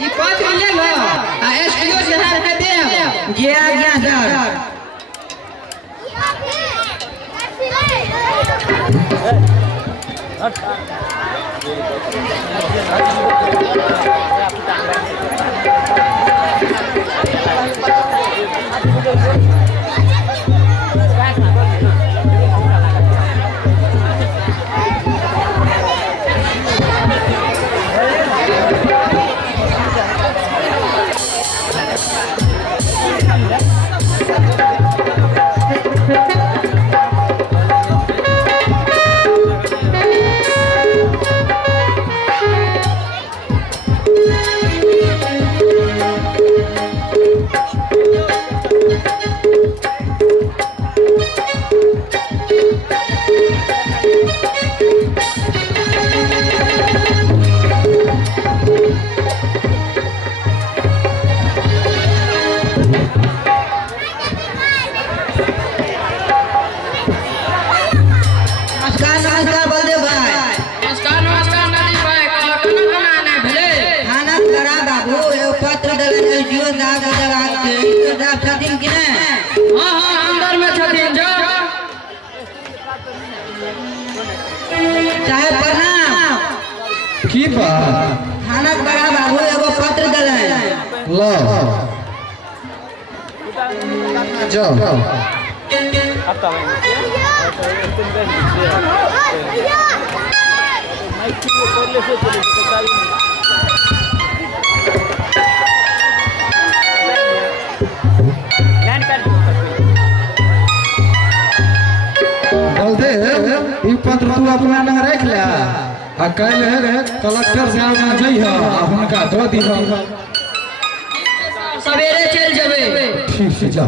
ये पाँच मिले लो एसपीओ से है दे ये आ गया थाना बड़ा बाबू एगो पत्र दले लो जाओ अब तो दे ई पत्र तू अपना लग रख ले आ कल है कलेक्टर से आना जइहा हुनका दो दी सवेरे चल जबे ठीक से जा